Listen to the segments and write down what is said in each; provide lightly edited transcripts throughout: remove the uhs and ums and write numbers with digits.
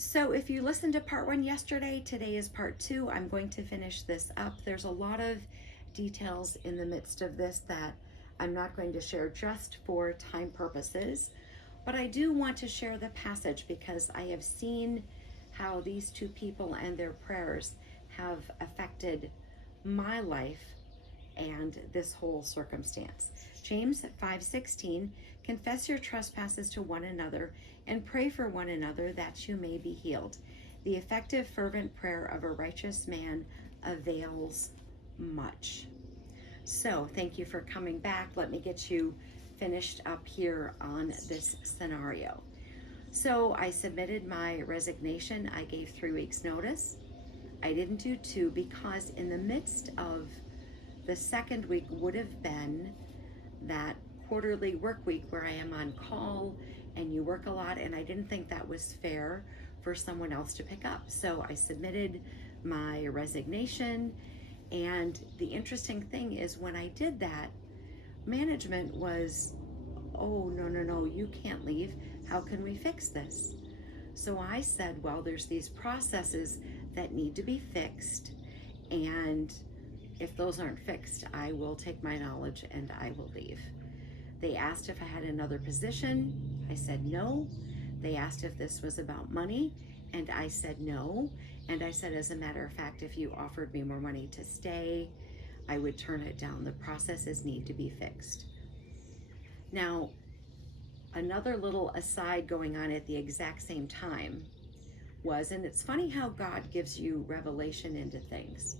So if you listened to part one yesterday, today is part two. I'm going to finish this up. There's a lot of details in the midst of this that I'm not going to share just for time purposes, but I do want to share the passage because I have seen how these two people and their prayers have affected my life and this whole circumstance. James 5:16, confess your trespasses to one another and pray for one another that you may be healed. The effective fervent prayer of a righteous man avails much. So thank you for coming back. Let me get you finished up here on this scenario. So I submitted my resignation. I gave 3 weeks notice. I didn't do 2 because in the midst of the second week would have been that quarterly work week where I am on call and you work a lot, and I didn't think that was fair for someone else to pick up. So I submitted my resignation, and the interesting thing is when I did that, management was, oh, no, you can't leave. How can we fix this? So I said, well, there's these processes that need to be fixed, and if those aren't fixed, I will take my knowledge and I will leave. They asked if I had another position. I said no. They asked if this was about money, and I said no. And I said, as a matter of fact, if you offered me more money to stay, I would turn it down. The processes need to be fixed. Now, another little aside going on at the exact same time was, and it's funny how God gives you revelation into things,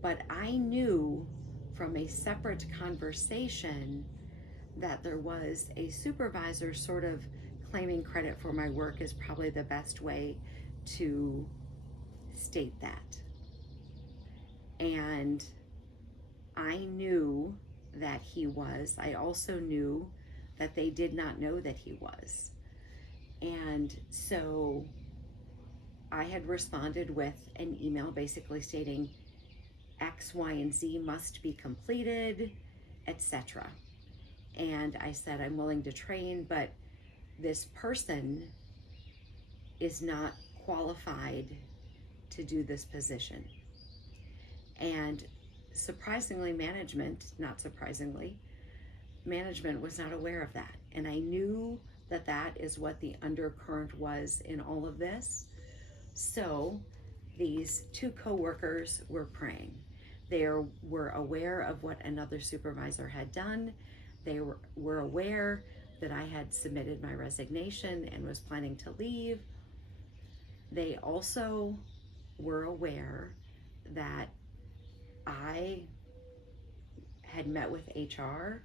but I knew from a separate conversation that there was a supervisor sort of claiming credit for my work is probably the best way to state that. And I knew that he was. I also knew that they did not know that he was. And so I had responded with an email basically stating X, Y, and Z must be completed, etc. And I said, I'm willing to train, but this person is not qualified to do this position. And surprisingly, not surprisingly, management was not aware of that. And I knew that that is what the undercurrent was in all of this. So these two coworkers were praying. They were aware of what another supervisor had done. They were aware that I had submitted my resignation and was planning to leave. They also were aware that I had met with HR,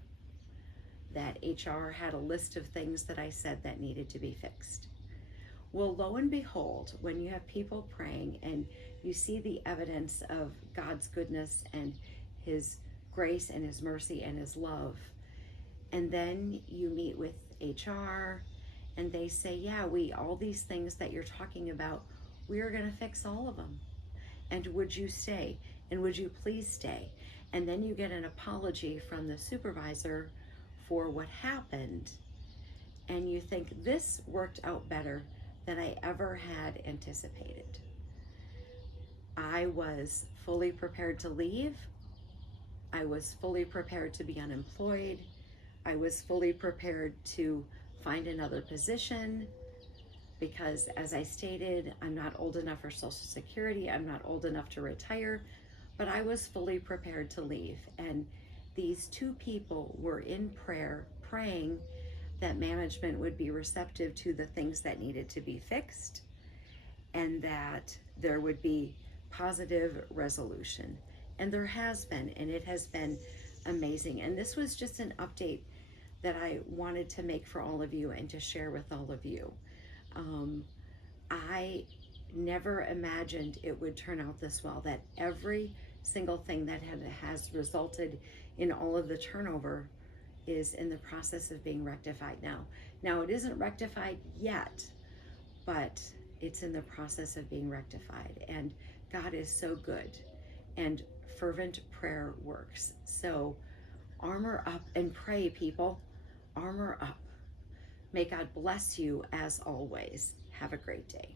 that HR had a list of things that I said that needed to be fixed. Well, lo and behold, when you have people praying and you see the evidence of God's goodness and His grace and His mercy and His love, and then you meet with HR and they say, yeah, all these things that you're talking about, we are going to fix all of them. And would you stay? And would you please stay? And then you get an apology from the supervisor for what happened. And you think this worked out better than I ever had anticipated. I was fully prepared to leave. I was fully prepared to be unemployed. I was fully prepared to find another position because, as I stated, I'm not old enough for Social Security. I'm not old enough to retire, but I was fully prepared to leave. And these two people were in prayer, praying that management would be receptive to the things that needed to be fixed and that there would be positive resolution. And there has been, and it has been amazing. And this was just an update that I wanted to make for all of you and to share with all of you. I never imagined it would turn out this well, that every single thing that has resulted in all of the turnover is in the process of being rectified now. Now, it isn't rectified yet, but it's in the process of being rectified. And God is so good, and fervent prayer works. So armor up and pray, people. Armor up. May God bless you as always. Have a great day.